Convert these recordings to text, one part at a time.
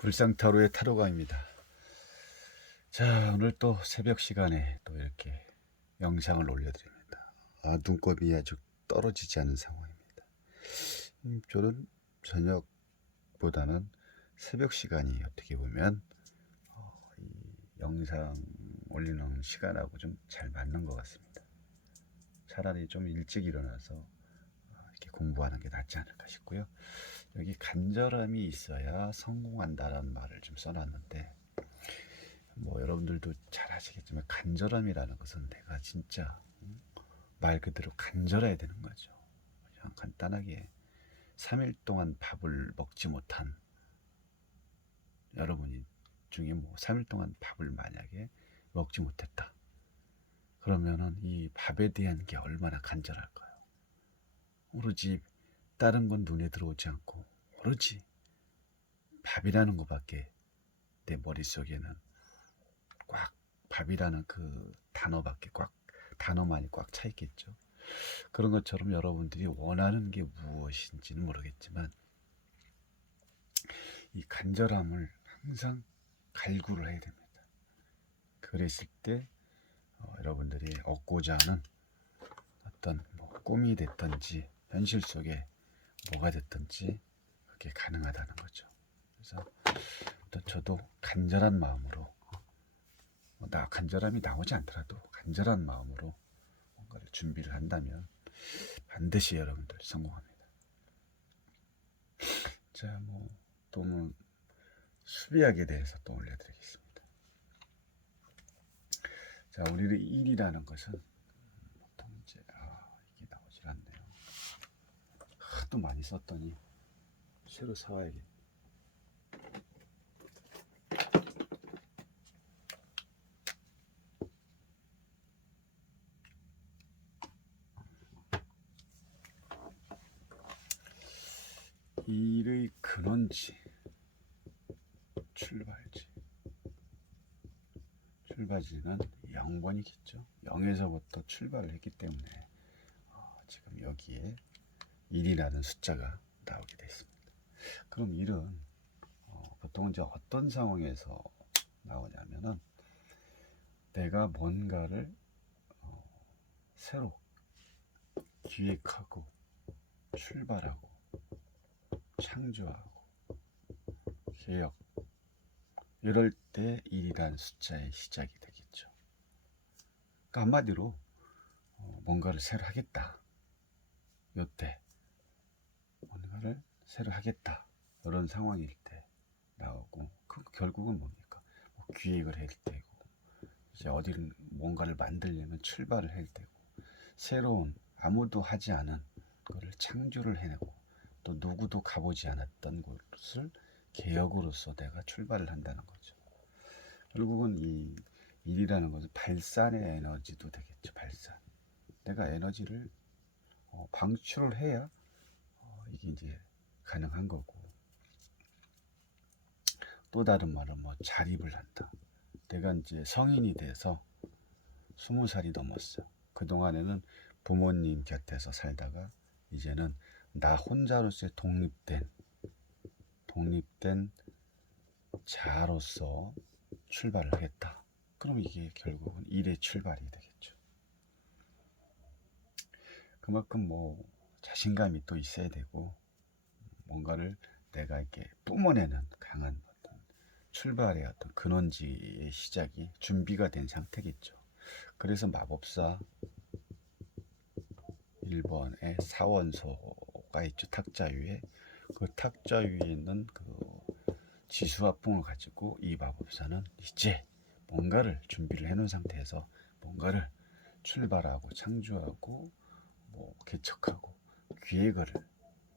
불상타로의 타로강입니다. 자, 오늘 또 새벽 시간에 또 이렇게 영상을 올려드립니다. 눈곱이 아주 떨어지지 않은 상황입니다. 저는 저녁보다는 새벽 시간이 어떻게 보면 이 영상 올리는 시간하고 좀 잘 맞는 것 같습니다. 차라리 좀 일찍 일어나서 이렇게 공부하는 게 낫지 않을까 싶고요. 여기 간절함이 있어야 성공한다라는 말을 좀 써놨는데, 뭐 여러분들도 잘 아시겠지만 간절함이라는 것은 내가 진짜 말 그대로 간절해야 되는 거죠. 그냥 간단하게 3일 동안 밥을 먹지 못한 여러분이 중에 뭐 3일 동안 밥을 만약에 먹지 못했다, 그러면은 이 밥에 대한 게 얼마나 간절할까요? 오로지 다른 건 눈에 들어오지 않고 오로지 밥이라는 것밖에 내 머릿속에는 꽉, 밥이라는 그 단어만이 꽉 차 있겠죠. 그런 것처럼 여러분들이 원하는 게 무엇인지는 모르겠지만 이 간절함을 항상 갈구를 해야 됩니다. 그랬을 때 여러분들이 얻고자 하는 어떤 뭐 꿈이 됐든지 현실 속에 뭐가 됐든지 그게 가능하다는 거죠. 그래서 또 저도 간절한 마음으로, 간절함이 나오지 않더라도 간절한 마음으로 뭔가를 준비를 한다면 반드시 여러분들 성공합니다. 자, 뭐 수비학에 대해서 또 올려드리겠습니다. 자, 우리의 일이라는 것은 보통 이제 이게 나오질 않네요. 하도 많이 썼더니 새로 사와야겠네. 일의 근원지, 출발지는 0번이겠죠. 0에서부터 출발을 했기 때문에 지금 여기에 1이라는 숫자가 나오게 됐습니다. 그럼 1은 보통 이제 어떤 상황에서 나오냐면은 내가 뭔가를 새로 기획하고 출발하고 창조하고 개혁, 이럴 때 1이란 숫자의 시작이 되겠죠. 그러니까 한마디로 뭔가를 새로 하겠다, 요때 뭔가를 새로 하겠다, 이런 상황일 때 나오고, 그 결국은 뭡니까? 기획을 할 때고, 이제 어디를 뭔가를 만들려면 출발을 할 때고, 새로운 아무도 하지 않은 것을 창조를 해내고, 또 누구도 가보지 않았던 곳을 개혁으로서 내가 출발을 한다는 거죠. 결국은 이 일이라는 것은 발산의 에너지도 되겠죠. 발산. 내가 에너지를 방출을 해야 이게 이제 가능한 거고, 또 다른 말은 뭐 자립을 한다. 내가 이제 성인이 돼서 20살이 넘었어. 그동안에는 부모님 곁에서 살다가 이제는 나 혼자로서의 독립된 자아로서 출발을 하겠다. 그럼 이게 결국은 일의 출발이 되겠죠. 그만큼 뭐 자신감이 또 있어야 되고, 뭔가를 내가 이렇게 뿜어내는 강한 어떤 출발의 어떤 근원지의 시작이 준비가 된 상태겠죠. 그래서 마법사 1번에 사원소가 있죠. 탁자 위에. 그 탁자 위에 있는 그 지수와 풍을 가지고 이 마법사는 이제 뭔가를 준비를 해놓은 상태에서 뭔가를 출발하고 창조하고 뭐 개척하고 기획을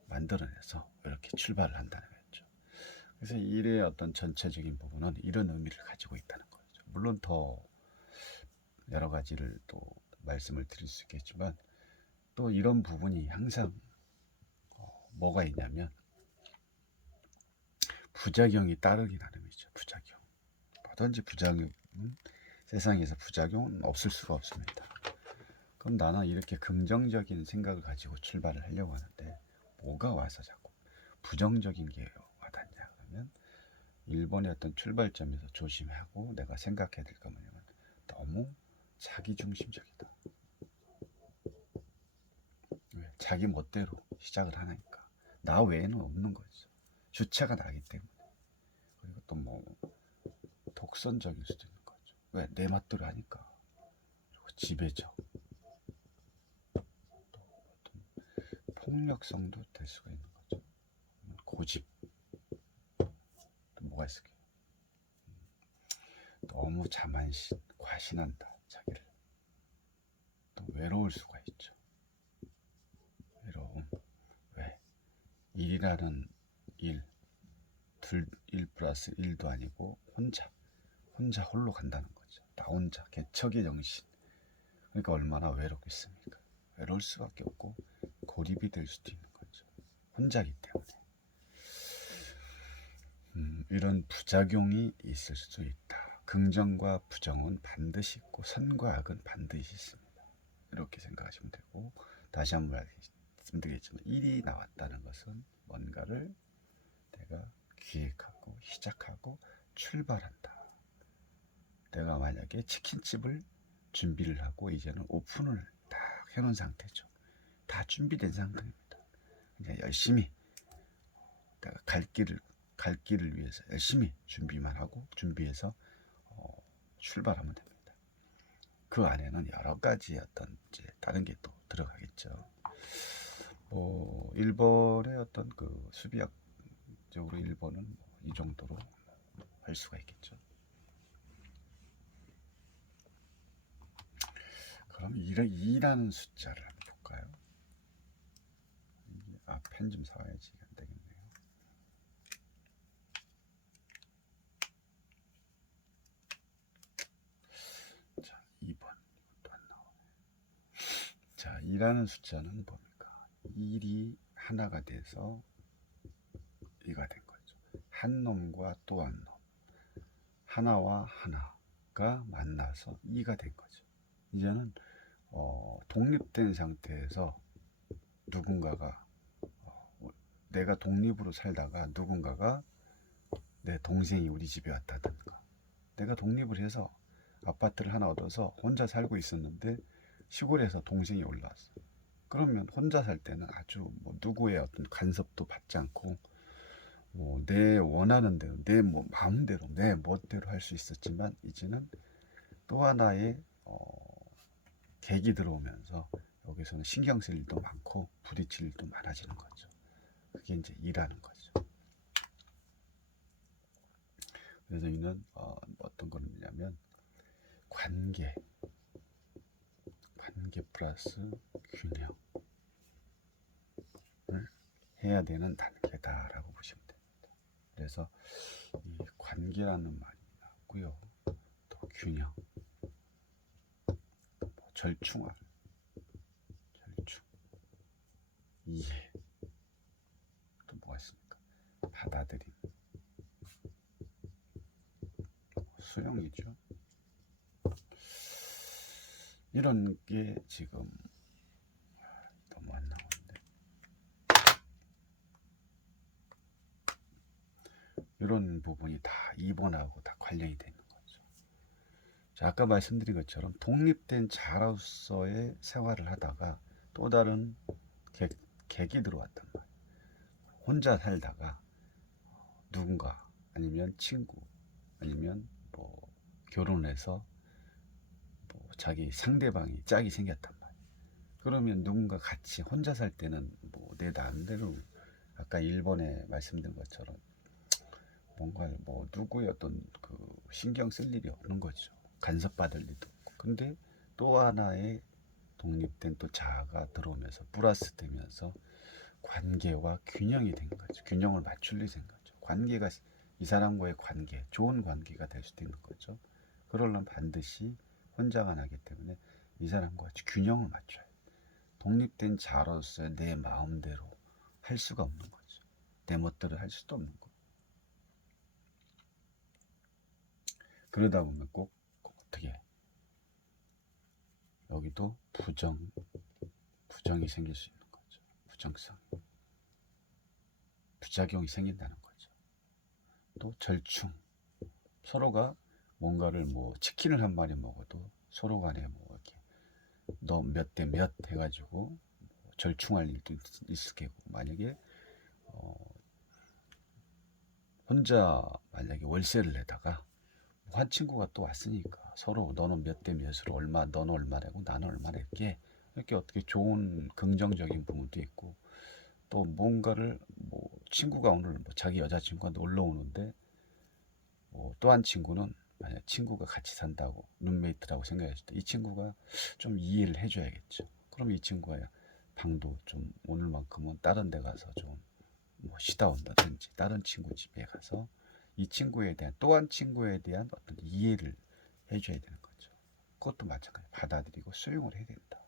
만들어내서 이렇게 출발을 한다는 거죠. 그래서 일의 어떤 전체적인 부분은 이런 의미를 가지고 있다는 거죠. 물론 더 여러 가지를 또 말씀을 드릴 수 있겠지만, 또 이런 부분이 항상 뭐가 있냐면 부작용이 따르기 나름이죠. 부작용. 뭐든지 부작용은, 세상에서 부작용은 없을 수가 없습니다. 그럼 나는 이렇게 긍정적인 생각을 가지고 출발을 하려고 하는데 뭐가 와서 자꾸 부정적인 게 와닿냐 그러면 1번의 어떤 출발점에서 조심하고 내가 생각해야 될 건 뭐냐면 너무 자기중심적이다. 왜? 자기 멋대로 시작을 하니까 나 외에는 없는 거죠. 주체가 나기 때문에. 그리고 또 뭐 독선적일 수도 있는 거죠. 왜? 내 맛대로 하니까. 그리고 지배적, 또 어떤 폭력성도 될 수가 있는 거죠. 고집, 또 뭐가 있을까요? 너무 자만심, 과신한다 자기를. 또 외로울 수가 있죠. 외로움. 왜? 일이라는 일, 일 플러스 일도 아니고 혼자 홀로 간다는 거죠. 나 혼자 개척의 정신. 그러니까 얼마나 외롭겠습니까? 외로울 수밖에 없고 고립이 될 수도 있는 거죠. 혼자기 때문에. 이런 부작용이 있을 수 있다. 긍정과 부정은 반드시 있고 선과 악은 반드시 있습니다. 이렇게 생각하시면 되고, 다시 한번 말씀드리겠지만 1이 나왔다는 것은 뭔가를 내가 기획하고 시작하고 출발한다. 내가 만약에 치킨집을 준비를 하고 이제는 오픈을 딱 해놓은 상태죠. 다 준비된 상태입니다. 그냥 열심히 내가 갈 길을 위해서 열심히 준비만 하고 준비해서 출발하면 됩니다. 그 안에는 여러 가지 어떤 이제 다른 게 또 들어가겠죠. 1번의 어떤 그 수비학적으로 1번은 이 정도로 할 수가 있겠죠. 그럼 2라는 숫자를 한번 볼까요? 펜 좀 사와야지. 안 되겠네요. 자, 2번. 이것도 안 나오네. 자, 2라는 숫자는 뭡니까? 1이 하나가 돼서 2가 된 거죠. 한 놈과 또 한 놈. 하나와 하나가 만나서 2가 된 거죠. 이제는 독립된 상태에서 누군가가 내가 독립으로 살다가 누군가가 내 동생이 우리 집에 왔다든가, 내가 독립을 해서 아파트를 하나 얻어서 혼자 살고 있었는데 시골에서 동생이 올라왔어. 그러면 혼자 살 때는 아주 뭐 누구의 어떤 간섭도 받지 않고 뭐 내 원하는 대로 내 뭐 마음대로 내 멋대로 할 수 있었지만, 이제는 또 하나의 객이 들어오면서 여기서는 신경 쓸 일도 많고 부딪힐 일도 많아지는 거죠. 그게 이제 일하는 거죠. 그래서 이는 어떤 거냐면 관계 플러스 균형을 해야 되는 단계다라고 보시면 됩니다. 그래서 이 관계라는 말이 나왔고요. 또 균형, 절충, 이해, 또 뭐가 있습니까? 받아들임, 수용이죠. 이런 게 지금 너무 안 나오는데, 이런 부분이 다 2번하고 다 관련이 되는 거죠. 자, 아까 말씀드린 것처럼 독립된 자로서의 생활을 하다가 또 다른 객이 들어왔단 말이에요. 혼자 살다가 누군가 아니면 친구 아니면 뭐 결혼해서 뭐 자기 상대방이 짝이 생겼단 말이에요. 그러면 누군가 같이 혼자 살 때는 뭐 내 나름대로 아까 1번에 말씀드린 것처럼 뭔가 뭐 누구의 어떤 그 신경 쓸 일이 없는 거죠. 간섭받을 일도 없고. 근데 또 하나의 독립된 또 자아가 들어오면서 플러스 되면서 관계와 균형이 된 거죠. 균형을 맞출 일이 된 거죠. 관계가 이 사람과의 관계, 좋은 관계가 될 수도 있는 거죠. 그러려면 반드시 혼자가 나기 때문에 이 사람과 균형을 맞춰야 돼요. 독립된 자로서 내 마음대로 할 수가 없는 거죠. 내 멋대로 할 수도 없는 거예요. 그러다 보면 꼭 어떻게 여기도 부정이 생길 수 있는 거죠. 부정성, 부작용이 생긴다는 거죠. 또 절충. 서로가 뭔가를 뭐 치킨을 한 마리 먹어도 서로 간에 뭐 이렇게 너 몇 대 몇 해가지고 절충할 일도 있을 거고, 만약에 혼자 만약에 월세를 내다가 한 친구가 또 왔으니까 서로 너는 몇 대 몇으로 얼마, 너는 얼마 내고 나는 얼마 낼게, 이렇게 어떻게 좋은 긍정적인 부분도 있고, 또 뭔가를 뭐 친구가 오늘 뭐 자기 여자친구가 놀러 오는데 또 한 친구는 만약 친구가 같이 산다고 룸메이트라고 생각했을 때 이 친구가 좀 이해를 해줘야겠죠. 그럼 이 친구가 방도 좀 오늘만큼은 다른 데 가서 좀 뭐 쉬다 온다든지 다른 친구 집에 가서 이 친구에 대한 또 한 친구에 대한 어떤 이해를 해줘야 되는 거죠. 그것도 마찬가지 받아들이고 수용을 해야 된다.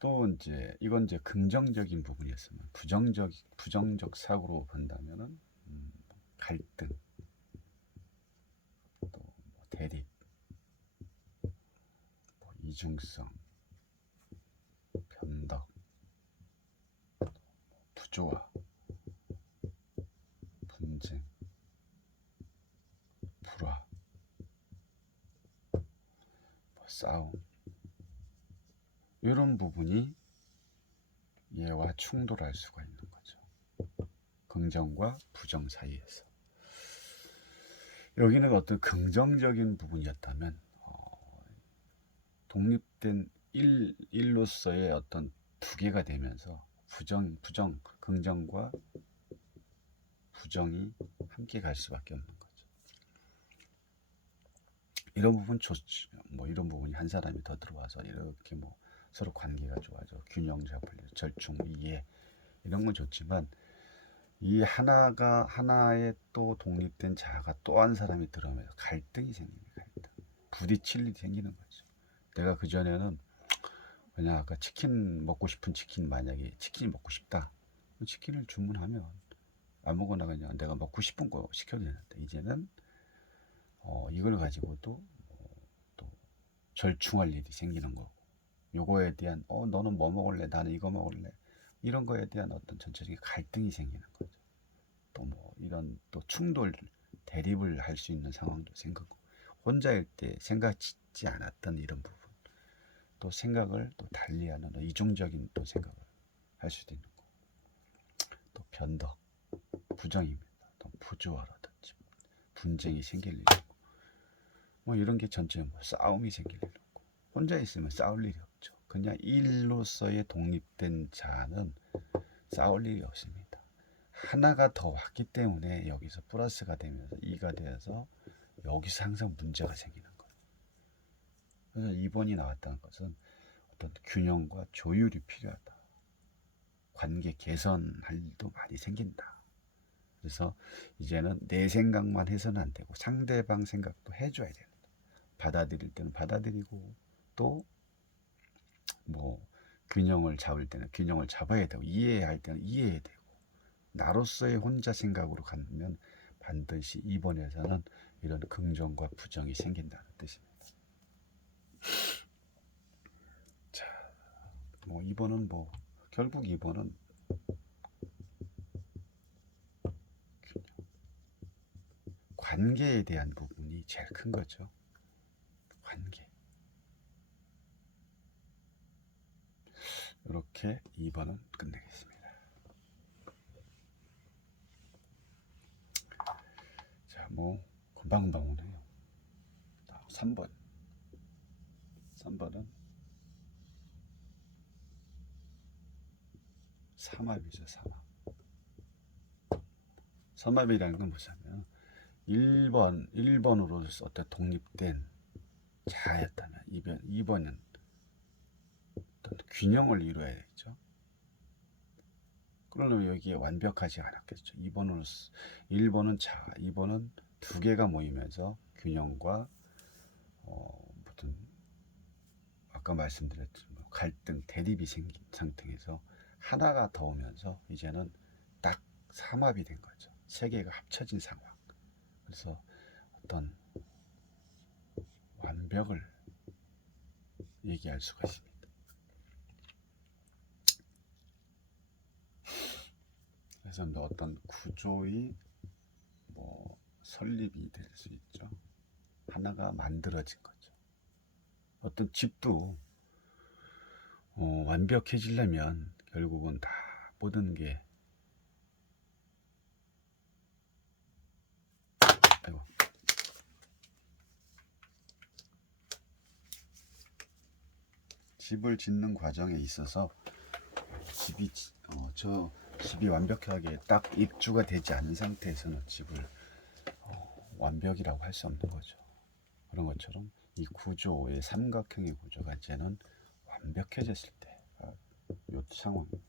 또 이제 이건 이제 긍정적인 부분이었으면 부정적 사고로 본다면은 갈등, 또 뭐 대립, 뭐 이중성, 변덕, 부조화, 분쟁, 불화, 뭐 싸움, 이런 부분이 얘와 충돌할 수가 있는 거죠. 긍정과 부정 사이에서. 여기는 어떤 긍정적인 부분이었다면 독립된 일로서의 어떤 두 개가 되면서 긍정과 부정이 함께 갈 수밖에 없는 거죠. 이런 부분 좋죠. 뭐 이런 부분이 한 사람이 더 들어와서 이렇게 뭐 서로 관계가 좋아져 균형 잡을 절충 이해 이런 건 좋지만, 이 하나의 또 독립된 자아가 또 한 사람이 들어오면서 갈등이 생깁니다. 갈등. 부딪힐 일이 생기는 거죠. 내가 그전에는 그냥 아까 치킨 먹고 싶은 치킨, 만약에 치킨이 먹고 싶다. 치킨을 주문하면 아무거나 그냥 내가 먹고 싶은 거 시켜도 되는데, 이제는 이걸 가지고도 또 절충할 일이 생기는 거고, 요거에 대한 너는 뭐 먹을래? 나는 이거 먹을래? 이런 거에 대한 어떤 전체적인 갈등이 생기는 거죠. 또 뭐 이런 또 충돌, 대립을 할 수 있는 상황도 생기고, 혼자일 때 생각지 않았던 이런 부분, 또 생각을 또 달리하는 이중적인 또 생각을 할 수도 있는 거고, 또 변덕, 부정입니다. 또 부조화라든지 분쟁이 생길 일 있고, 뭐 이런 게 전체 뭐 싸움이 생길 일 없고, 혼자 있으면 싸울 일이 없죠. 그냥 일로서의 독립된 자는 싸울 일이 없습니다. 하나가 더 왔기 때문에 여기서 플러스가 되면서 2가 되어서 여기서 항상 문제가 생기는 거예요. 그래서 2번이 나왔다는 것은 어떤 균형과 조율이 필요하다. 관계 개선할 일도 많이 생긴다. 그래서 이제는 내 생각만 해서는 안 되고 상대방 생각도 해줘야 된다. 받아들일 때는 받아들이고, 또 뭐 균형을 잡을 때는 균형을 잡아야 되고, 이해할 때는 이해해야 되고, 나로서의 혼자 생각으로 가면 반드시 2번에서는 이런 긍정과 부정이 생긴다는 뜻입니다. 자, 뭐 2번은 뭐 결국 2번은 관계에 대한 부분이 제일 큰 거죠. 관계. 이렇게 2번은 끝내겠습니다. 자, 뭐 금방금방 오네요. 3번. 3번은 삼합이죠. 삼합이라는 건 뭐냐면 1번으로 어떤 독립된 자였다면 2번은 어떤 균형을 이루어야 되겠죠. 그러려면 여기에 완벽하지 않았겠죠. 1번은 자, 2번은 두 개가 모이면서 균형과 무슨 아까 말씀드렸던 갈등, 대립이 생긴 상태에서 하나가 더 오면서 이제는 딱 삼합이 된 거죠. 세 개가 합쳐진 상황. 그래서 어떤 완벽을 얘기할 수가 있습니다. 그래서 이제 어떤 구조의 뭐 설립이 될 수 있죠. 하나가 만들어진 거죠. 어떤 집도 완벽해지려면 결국은 다 모든 게 아이고, 집을 짓는 과정에 있어서 저 집이 완벽하게 딱 입주가 되지 않은 상태에서는 집을 완벽이라고 할 수 없는 거죠. 그런 것처럼 이 구조의 삼각형의 구조가 이제는 완벽해졌을 때 이 상황입니다.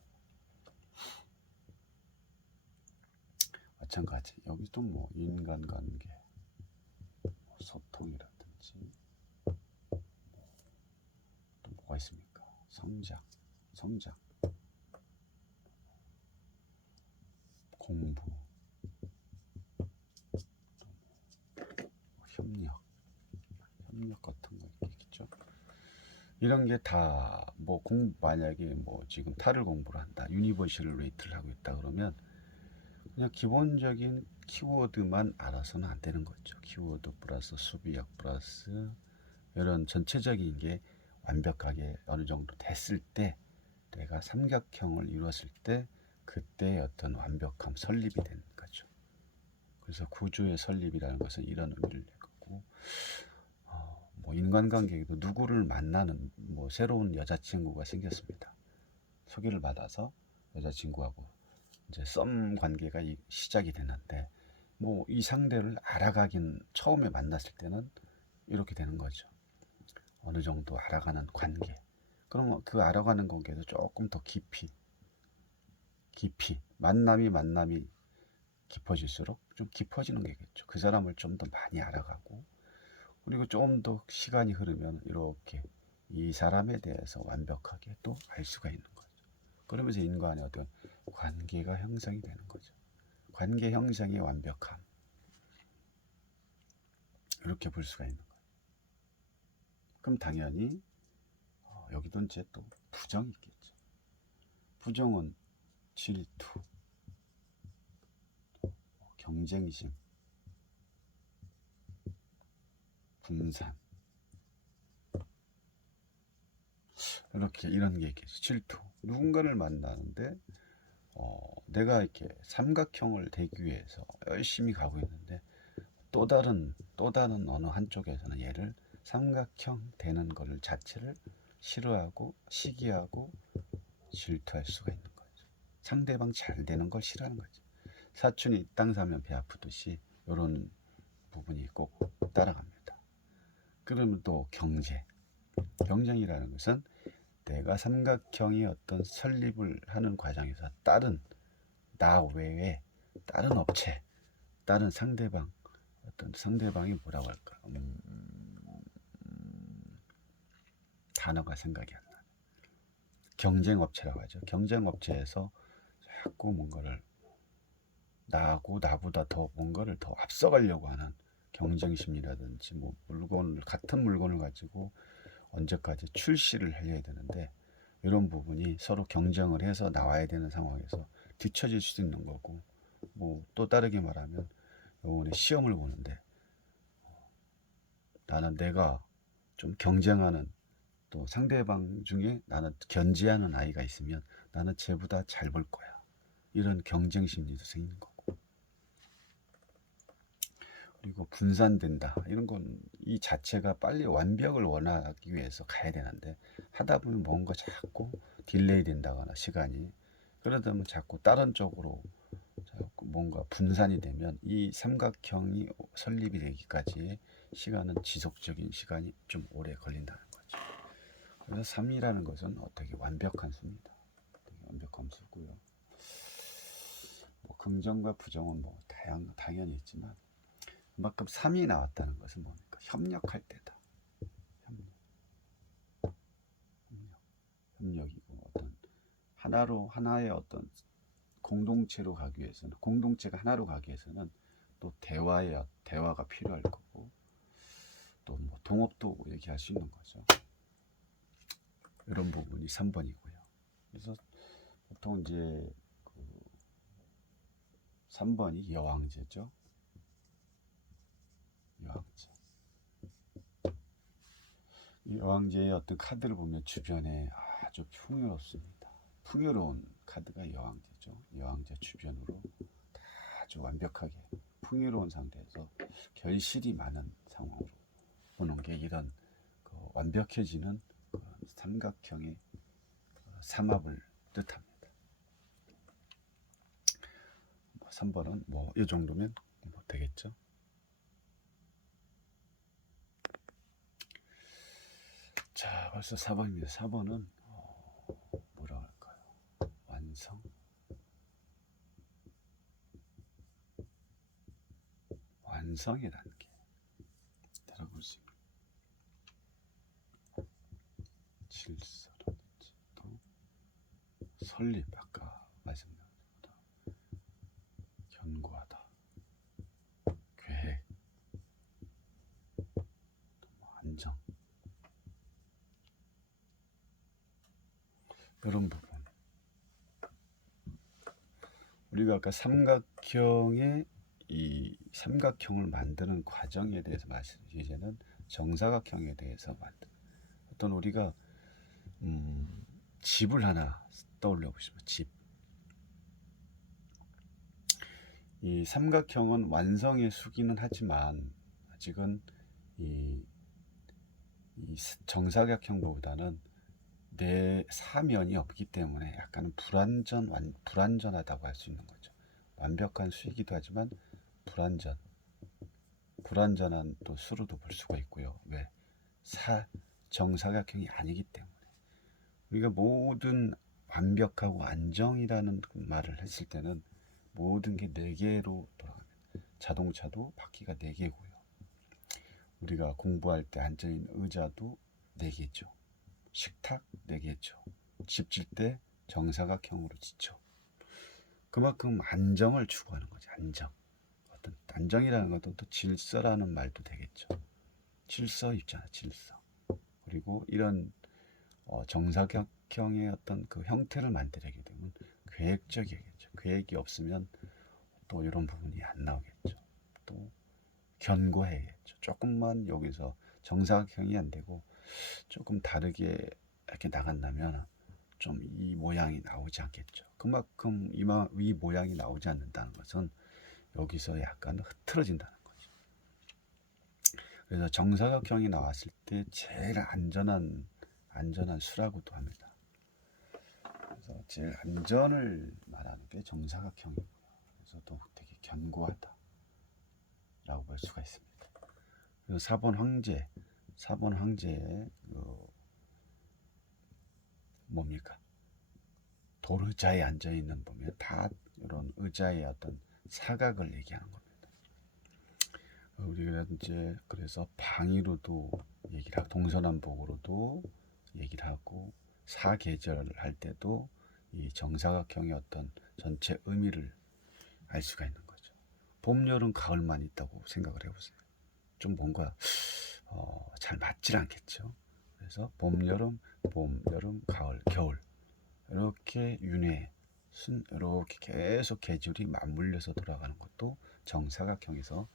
마찬가지 여기도 뭐 인간관계, 소통이라든지 또 뭐가 있습니까? 성장, 공부, 협력 같은 거 있겠죠. 이런 게 다 뭐 만약에 뭐 지금 탈을 공부를 한다, 유니버셜 레이트를 하고 있다 그러면 그냥 기본적인 키워드만 알아서는 안 되는 거죠. 키워드 플러스 수비역 플러스 이런 전체적인 게 완벽하게 어느 정도 됐을 때, 내가 삼각형을 이루었을 때 그때 어떤 완벽함 설립이 되는 거죠. 그래서 구조의 설립이라는 것은 이런 의미를 내고, 뭐 인간관계에도 누구를 만나는 뭐 새로운 여자친구가 생겼습니다. 소개를 받아서 여자친구하고 이제 썸 관계가 시작이 되는데, 뭐 이 상대를 알아가긴 처음에 만났을 때는 이렇게 되는 거죠. 어느 정도 알아가는 관계. 그러면 그 알아가는 관계에서 조금 더 깊이 만남이 깊어질수록 좀 깊어지는 게겠죠. 그 사람을 좀 더 많이 알아가고, 그리고 좀 더 시간이 흐르면 이렇게 이 사람에 대해서 완벽하게 또 알 수가 있는 거죠. 그러면서 인간의 어떤 관계가 형성이 되는 거죠. 관계 형성의 완벽함, 이렇게 볼 수가 있는 거예요. 그럼 당연히 여기도 이제 또 부정이 있겠죠. 부정은 질투, 경쟁심, 분산, 이런 게 있겠죠. 질투. 누군가를 만나는데 내가 이렇게 삼각형을 되기 위해서 열심히 가고 있는데 또 다른 어느 한쪽에서는 얘를 삼각형 되는 걸 자체를 싫어하고 시기하고 질투할 수가 있는 거죠. 상대방 잘 되는 걸 싫어하는 거죠. 사촌이 땅 사면 배 아프듯이 이런 부분이 꼭 따라갑니다. 그러면 또 경쟁이라는 것은 내가 삼각형의 어떤 설립을 하는 과정에서 다른 나 외에 다른 업체, 다른 상대방, 어떤 상대방이 뭐라고 할까? 단어가 생각이 안 나요. 경쟁업체라고 하죠. 경쟁업체에서 자꾸 뭔가를 나보다 더 뭔가를 더 앞서가려고 하는 경쟁심이라든지, 뭐 같은 물건을 가지고 언제까지 출시를 해야 되는데, 이런 부분이 서로 경쟁을 해서 나와야 되는 상황에서 뒤처질 수도 있는 거고, 뭐 또 다르게 말하면 요번에 시험을 보는데 나는 내가 좀 경쟁하는 또 상대방 중에 나는 견지하는 아이가 있으면 나는 쟤보다 잘 볼 거야, 이런 경쟁 심리도 생기는 거고. 그리고 분산된다, 이런 건 이 자체가 빨리 완벽을 원하기 위해서 가야 되는데 하다 보면 뭔가 자꾸 딜레이 된다거나 시간이, 그러다 보면 자꾸 다른 쪽으로 자꾸 뭔가 분산이 되면 이 삼각형이 설립이 되기까지 시간은 지속적인 시간이 좀 오래 걸린다는 거죠. 그래서 3이라는 것은 어떻게 완벽한 수입니다. 완벽한 수고요. 뭐 긍정과 부정은 뭐 당연히 있지만, 그만큼 3이 나왔다는 것은 뭡니까? 협력할 때다. 협력이고, 어떤 하나의 어떤 공동체로 가기 위해서는, 공동체가 하나로 가기 위해서는 또 대화가 필요할 거고, 또 뭐 동업도 얘기할 수 있는 거죠. 이런 부분이 3번이고요. 그래서 보통 이제 3번이 여왕제죠. 여왕제. 이 여왕제의 어떤 카드를 보면 주변에 아주 풍요롭습니다. 풍요로운 카드가 여왕제죠. 여왕제 주변으로 아주 완벽하게 풍요로운 상태에서 결실이 많은 상황으로 보는 게 이런 그 완벽해지는 그 삼각형의 삼합을 뜻합니다. 3번은 뭐 이 정도면 뭐 되겠죠. 자, 벌써 4번입니다. 4번은 뭐라 할까요? 완성. 완성이라는 게 들어볼 수 있는 질서라든지 또 설립, 아까 말씀드린 견고하다, 계획, 안정, 이런 부분. 우리가 아까 삼각형의 이 삼각형을 만드는 과정에 대해서 말씀드렸죠. 이제는 정사각형에 대해서 만드는 어떤 우리가 집을 하나 떠올려 보시면 집. 이 삼각형은 완성의 수기는 하지만 아직은 이 정사각형보다는 내 사면이 없기 때문에 약간은 불완전하다고 할 수 있는 거죠. 완벽한 수이기도 하지만 불완전한 또 수로도 볼 수가 있고요. 왜? 정사각형이 아니기 때문에. 우리가 모든 완벽하고 안정이라는 말을 했을 때는 모든 게 4개로 돌아갑니다. 자동차도 바퀴가 4개고요. 우리가 공부할 때 앉아있는 의자도 4개죠. 식탁 4개죠. 집 질 때 정사각형으로 짓죠. 그만큼 안정을 추구하는 거죠. 안정. 어떤 안정이라는 것도 또 질서라는 말도 되겠죠. 질서 있잖아. 질서. 그리고 이런 정사각형의 어떤 그 형태를 만들게 되면 계획적이겠죠. 계획이 없으면 또 이런 부분이 안 나오겠죠. 또 견고해야겠죠. 조금만 여기서 정사각형이 안 되고 조금 다르게 이렇게 나간다면 좀 이 모양이 나오지 않겠죠. 그만큼 이 모양이 나오지 않는다는 것은 여기서 약간 흐트러진다는 거죠. 그래서 정사각형이 나왔을 때 제일 안전한 수라고도 합니다. 그래서 제일 안전을 말하는 게 정사각형이고요. 그래서 또 되게 견고하다라고 볼 수가 있습니다. 그래서 4번 황제의 뭡니까? 돌의자에 앉아 있는 보면 다 이런 의자의 어떤 사각을 얘기하는 겁니다. 우리가 이제 그래서 방위로도 얘기를 하고 동서남북으로도 얘기를 하고 사계절 할 때도 이 정사각형의 어떤 전체 의미를 알 수가 있는 거죠. 봄, 여름, 가을만 있다고 생각을 해보세요. 좀 뭔가 잘 맞질 않겠죠. 그래서 봄, 여름, 가을, 겨울 이렇게 이렇게 계속 계절이 맞물려서 돌아가는 것도 정사각형에서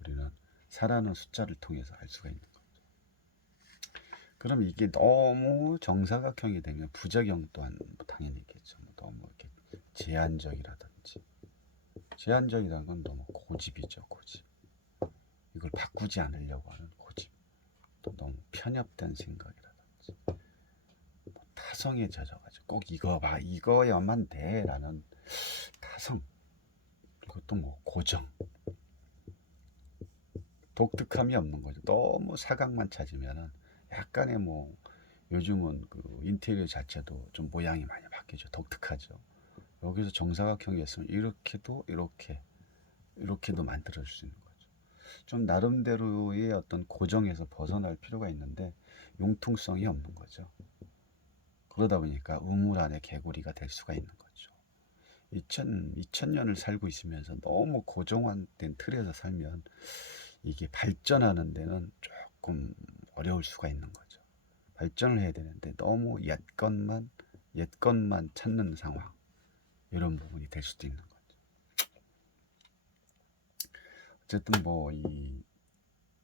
우리는 살아는 숫자를 통해서 알 수가 있는 거죠. 그럼 이게 너무 정사각형이 되면 부작용 또한 당연히 있겠죠. 너무 이렇게 제한적이라는 건 너무 고집이죠. 고집. 이걸 바꾸지 않으려고 하는 고집. 또 너무 편협된 생각이라든지 타성에 젖어가지고 꼭 이거야만 돼라는 타성. 그리고 또 뭐 고정. 독특함이 없는 거죠. 너무 사각만 찾으면은 약간의 뭐 요즘은 그 인테리어 자체도 좀 모양이 많이 바뀌죠. 독특하죠. 여기서 정사각형이었으면 이렇게도 만들어줄 수 있는 거죠. 좀 나름대로의 어떤 고정에서 벗어날 필요가 있는데 융통성이 없는 거죠. 그러다 보니까 우물 안에 개구리가 될 수가 있는 거죠. 2000년을 살고 있으면서 너무 고정화된 틀에서 살면 이게 발전하는 데는 조금 어려울 수가 있는 거죠. 발전을 해야 되는데 너무 옛 것만 찾는 상황, 이런 부분이 될 수도 있는 거죠. 어쨌든 뭐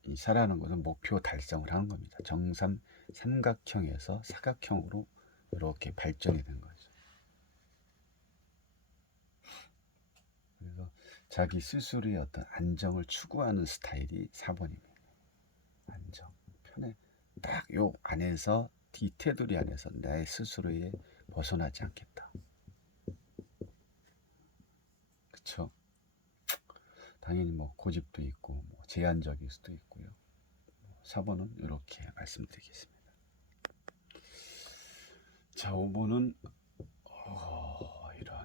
이 살아가는 것은 목표 달성을 하는 겁니다. 정삼 삼각형에서 사각형으로 이렇게 발전이 된 거죠. 그래서 자기 스스로의 어떤 안정을 추구하는 스타일이 4번입니다. 안정, 편해. 딱 요 안에서 이 테두리 안에서 내 스스로에 벗어나지 않겠다. 그쵸? 당연히 뭐 고집도 있고 뭐 제한적일 수도 있고요. 4번은 이렇게 말씀드리겠습니다. 자, 5번은 이런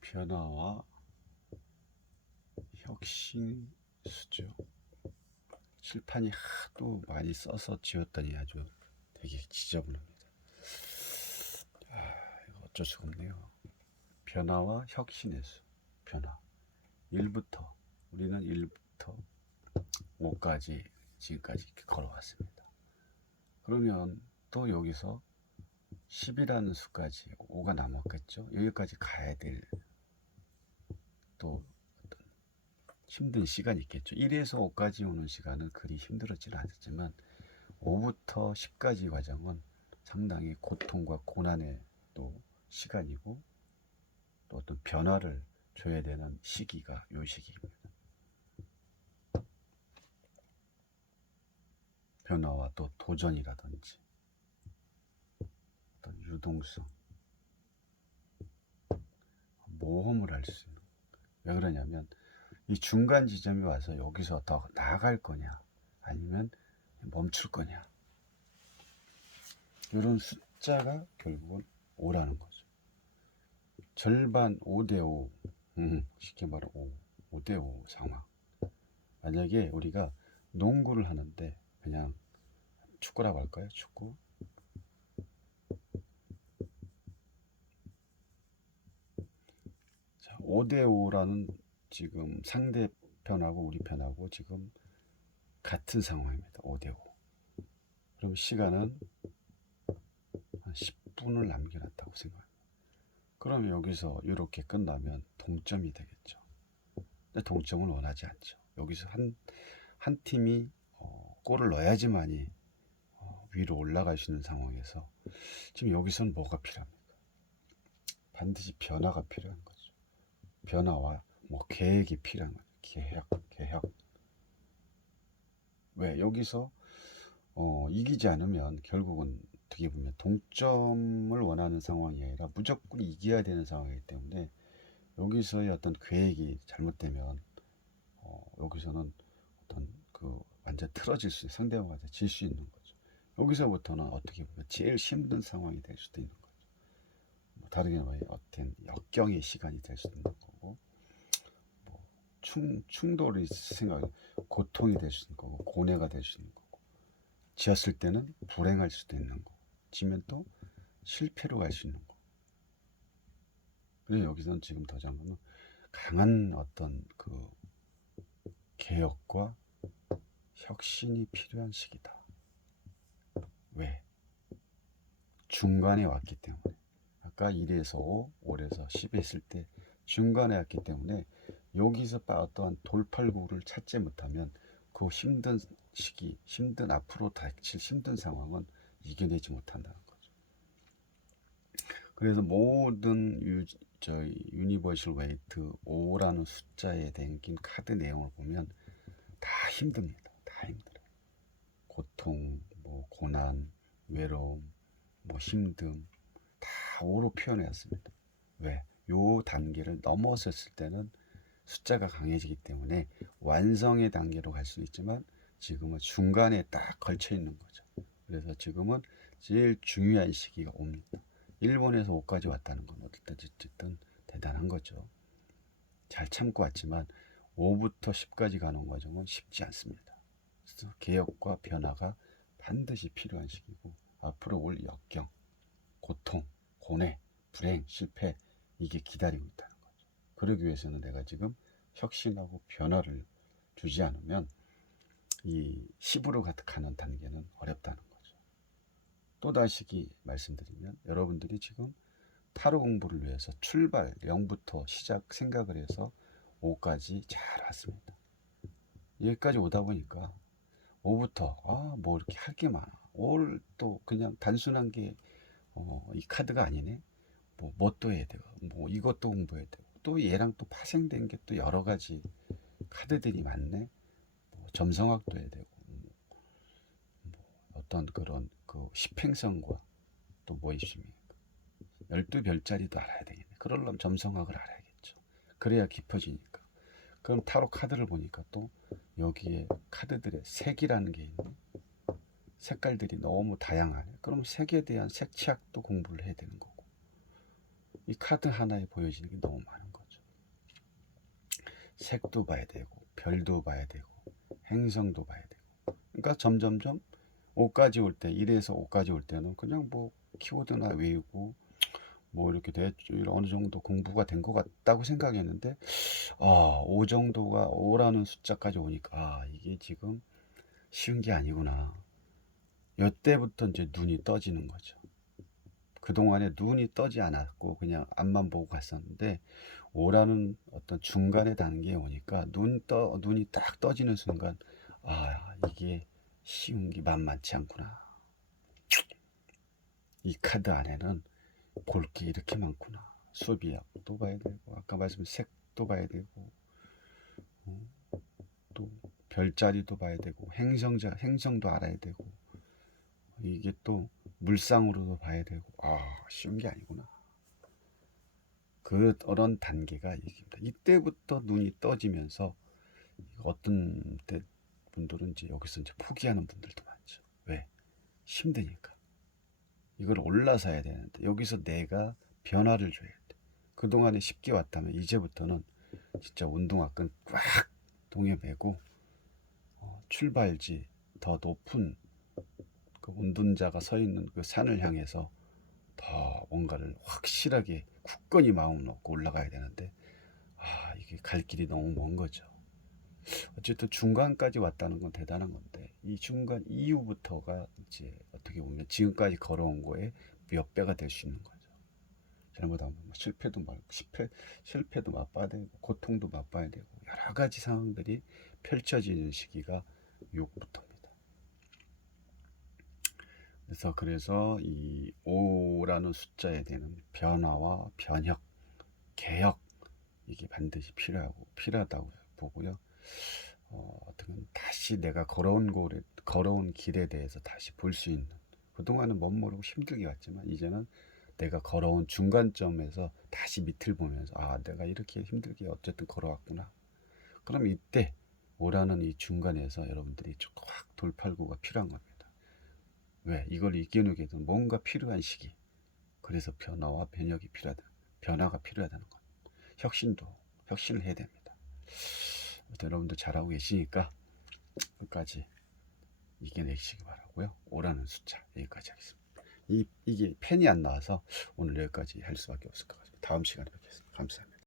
변화와 혁신 수죠. 칠판이 하도 많이 써서 지웠더니 아주 되게 지저분합니다. 이거 어쩔 수가 없네요. 변화와 혁신의 수. 변화. 1부터 우리는 1부터 5까지 지금까지 이렇게 걸어왔습니다. 그러면 또 여기서 10이라는 수까지 5가 남았겠죠. 여기까지 가야 될 또 어떤 힘든 시간이 있겠죠. 1에서 5까지 오는 시간은 그리 힘들었지는 않았지만 5부터 10까지 과정은 상당히 고통과 고난의 또 시간이고 또 어떤 변화를 줘야 되는 시기가 요 시기입니다. 변화와 또 도전이라든지 어떤 유동성, 모험을 할 수 있는. 왜 그러냐면 이 중간 지점에 와서 여기서 더 나아갈 거냐 아니면 멈출 거냐, 이런 숫자가 결국은 5라는 거죠. 절반 5대5, 쉽게 말해 5대5 상황. 만약에 우리가 농구를 하는데 그냥 축구라고 할까요? 축구. 자, 5대5라는 지금 상대편하고 우리 편하고 지금 같은 상황입니다. 5대5. 그럼 시간은 한 10분을 남겨놨다고 생각합니다. 그럼 여기서 이렇게 끝나면 동점이 되겠죠. 근데 동점을 원하지 않죠. 여기서 한 팀이 골을 넣어야지만이 위로 올라갈 수 있는 상황에서 지금 여기서는 뭐가 필요합니까? 반드시 변화가 필요한 거죠. 변화와 뭐 계획이 필요한 거죠. 계획. 왜 여기서 이기지 않으면 결국은 어떻게 보면 동점을 원하는 상황이 아니라 무조건 이겨야 되는 상황이기 때문에 여기서의 어떤 계획이 잘못되면 여기서는 어떤 그 완전 틀어질 수, 상대방한테 질 수 있는 거죠. 여기서부터는 어떻게 보면 제일 힘든 상황이 될 수도 있는 거죠. 뭐 다르게 말해 어떤 역경의 시간이 될 수도 있는 거고, 뭐 충돌이 생각, 고통이 될 수 있는 거고, 고뇌가 될 수 있는 거고, 지었을 때는 불행할 수도 있는 거고, 지면 또 실패로 갈 수 있는 거고. 그래서 여기서는 지금 더 잘하면 강한 어떤 그 개혁과 혁신이 필요한 시기다. 왜? 중간에 왔기 때문에. 아까 1에서 5, 5에서 10 했을 때 중간에 왔기 때문에 여기서 어떠한 돌팔구를 찾지 못하면 그 힘든 시기, 힘든 앞으로 닥칠 힘든 상황은 이겨내지 못한다는 거죠. 그래서 모든 유니버셜 웨이트 5라는 숫자에 담긴 카드 내용을 보면 다 힘듭니다. 다 힘들어요. 고통, 뭐 고난, 외로움, 뭐 힘듦 다 5로 표현했습니다. 왜? 요 단계를 넘어섰을 때는 숫자가 강해지기 때문에 완성의 단계로 갈 수 있지만 지금은 중간에 딱 걸쳐 있는 거죠. 그래서 지금은 제일 중요한 시기가 옵니다. 1번에서 5까지 왔다는 건 어쨌든 대단한 거죠. 잘 참고 왔지만 5부터 10까지 가는 과정은 쉽지 않습니다. 그래서 개혁과 변화가 반드시 필요한 시기고 앞으로 올 역경, 고통, 고뇌, 불행, 실패 이게 기다리고 있다는 거죠. 그러기 위해서는 내가 지금 혁신하고 변화를 주지 않으면 이 10으로 가득하는 단계는 어렵다는 거죠. 또다시 말씀드리면 여러분들이 지금 타로 공부를 위해서 출발 0부터 시작 생각을 해서 5까지 잘 왔습니다. 여기까지 오다 보니까 5부터 뭐 이렇게 할 게 많아. 5를 또 그냥 단순한 게 이 카드가 아니네. 뭐 뭣도 해야 되고 뭐 이것도 공부해야 되고 또 얘랑 또 파생된 게 또 여러 가지 카드들이 많네. 뭐 점성학도 해야 되고 뭐 어떤 그런 그 십행성과 또 뭐 있습니까? 12별자리도 알아야 되겠네. 그러려면 점성학을 알아야겠죠. 그래야 깊어지니까. 그럼 타로 카드를 보니까 또 여기에 카드들의 색이라는 게 있네. 색깔들이 너무 다양하네. 그럼 색에 대한 색치학도 공부를 해야 되는 거고. 이 카드 하나에 보여지는 게 너무 많은 거죠. 색도 봐야 되고, 별도 봐야 되고, 행성도 봐야 되고. 그러니까 점점점 5까지 올 때, 1에서 5까지 올 때는 그냥 뭐 키워드나 외우고, 뭐 이렇게 어느 정도 공부가 된 것 같다고 생각했는데, 5 정도가 5라는 숫자까지 오니까, 이게 지금 쉬운 게 아니구나. 이때부터 이제 눈이 떠지는 거죠. 그동안에 눈이 떠지 않았고 그냥 앞만 보고 갔었는데 5라는 어떤 중간의 단계에 오니까 눈이 딱 떠지는 순간 이게 쉬운 게 만만치 않구나. 이 카드 안에는 볼 게 이렇게 많구나. 수비학도 봐야 되고 아까 말씀 색도 봐야 되고 어, 또 별자리도 봐야 되고 행성도 알아야 되고 이게 또 물상으로도 봐야 되고 쉬운 게 아니구나. 그런 단계가 얘기입니다. 이때부터 눈이 떠지면서 어떤 때 분들은 이제 여기서 이제 포기하는 분들도 많죠. 왜? 힘드니까. 이걸 올라서 해야 되는데 여기서 내가 변화를 줘야 돼. 그동안에 쉽게 왔다면 이제부터는 진짜 운동화끈 꽉 동여매고 출발지 더 높은 그 운동자가 서 있는 그 산을 향해서 더 뭔가를 확실하게 굳건히 마음 놓고 올라가야 되는데 이게 갈 길이 너무 먼 거죠. 어쨌든 중간까지 왔다는 건 대단한 건데 이 중간 이후부터가 이제 어떻게 보면 지금까지 걸어온 거에 몇 배가 될 수 있는 거죠. 잘못하면 실패도 맛봐야 되고 고통도 맛봐야 되고 여러 가지 상황들이 펼쳐지는 시기가 6부터입니다. 그래서 이 5라는 숫자에 대한 변화와 변혁, 개혁 이게 반드시 필요하다고 보고요. 어떻게 다시 내가 걸어온 길에 대해서 다시 볼 수 있는 그동안은 멋모르고 힘들게 갔지만 이제는 내가 걸어온 중간점에서 다시 밑을 보면서 내가 이렇게 힘들게 어쨌든 걸어왔구나. 그럼 이때 오라는 이 중간에서 여러분들이 확 돌팔구가 필요한 겁니다. 왜? 이걸 이겨내게 되면 뭔가 필요한 시기. 그래서 변화와 변혁이 필요하다. 변화가 필요하다는 것. 혁신을 해야 됩니다. 여러분들 잘하고 계시니까 끝까지 이겨내시기 바라고요. 5라는 숫자 여기까지 하겠습니다. 이게 펜이 안 나와서 오늘 여기까지 할 수밖에 없을 것 같습니다. 다음 시간에 뵙겠습니다. 감사합니다.